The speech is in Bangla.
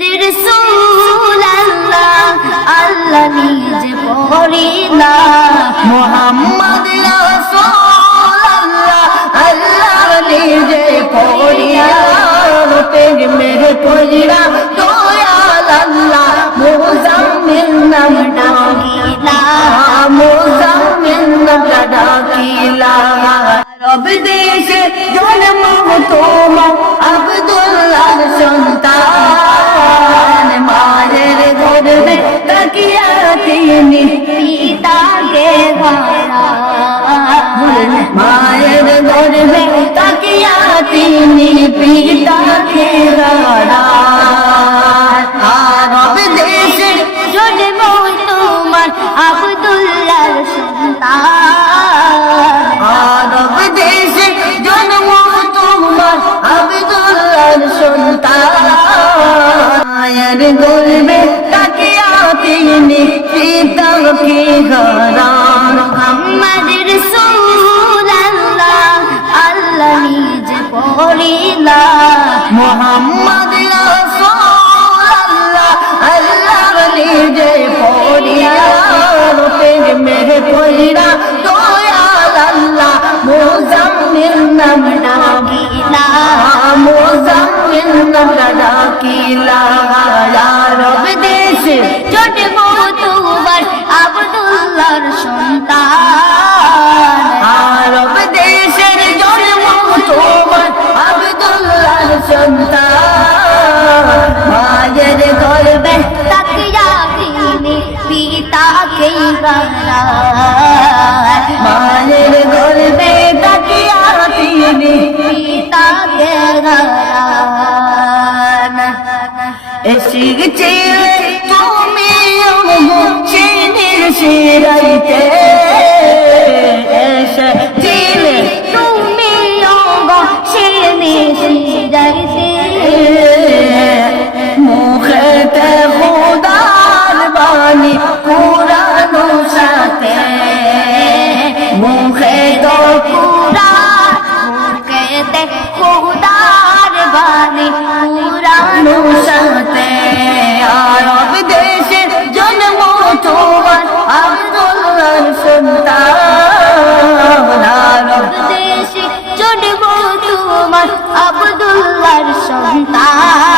রাসূল আল্লাহ নিজে পড়িলা মুহাম্মদ রাসূল আল্লাহ নিজে পড়িয়া প্রেমের পড়িয়া দয়াল আল্লাহ মুজাম্মিল নাম ডাকিলা মুজাম্মিল নাম ডাকিলা রব দেশে জন্ম তোমার আব্দুল্লাহর সন্তান মায়ের গর্ভে তাকিয়া তিনি পিতাকে হারা মায়ের গর্ভে তাকিয়া তিনি পিতাকে হারান আরব দেশে জন্ম তোমার আব্দুল্লাহর সন্তান আরব দেশে জন্ম তোমার আব্দুল্লাহর সন্তান মায়ের গর্ভে তাকিয়া তিনি পিতাকে হারান মুহাম্মদ রাসূল আল্লাহ নিজে পড়িলা মুহাম্মদ রাসূল আল্লাহ নিজে পড়িয়া প্রেমের পড়িয়া দয়াল আল্লাহ মুজাম্মিল নাম ডাকিলা মুজাম্মিল নাম ডাকিলা আরব দেশে জন্ম তোমার আব্দুল্লাহর সন্তান আরব দেশের জন্ম তোমার আব্দুল্লাহর সন্তান মায়ের গর্ভে তাকিয়া তিনি পিতাকে হারা মায়ের গর্ভে তাকিয়া তিনি পিতাকে হারান এসেছে তুমি মুছিনের শিরাইতে এসেছিলে তুমি অবশেষে যাইতে মুখেতে খোদার বাণী কুরানো সাথে মুখে তো কুরআন মুখেতে খোদার বাণী কুরানো সাথে আরব দেশে জন্ম তোমার আব্দুল্লাহর সন্তান আরব দেশে জন্ম তোমার আব্দুল্লাহর সন্তান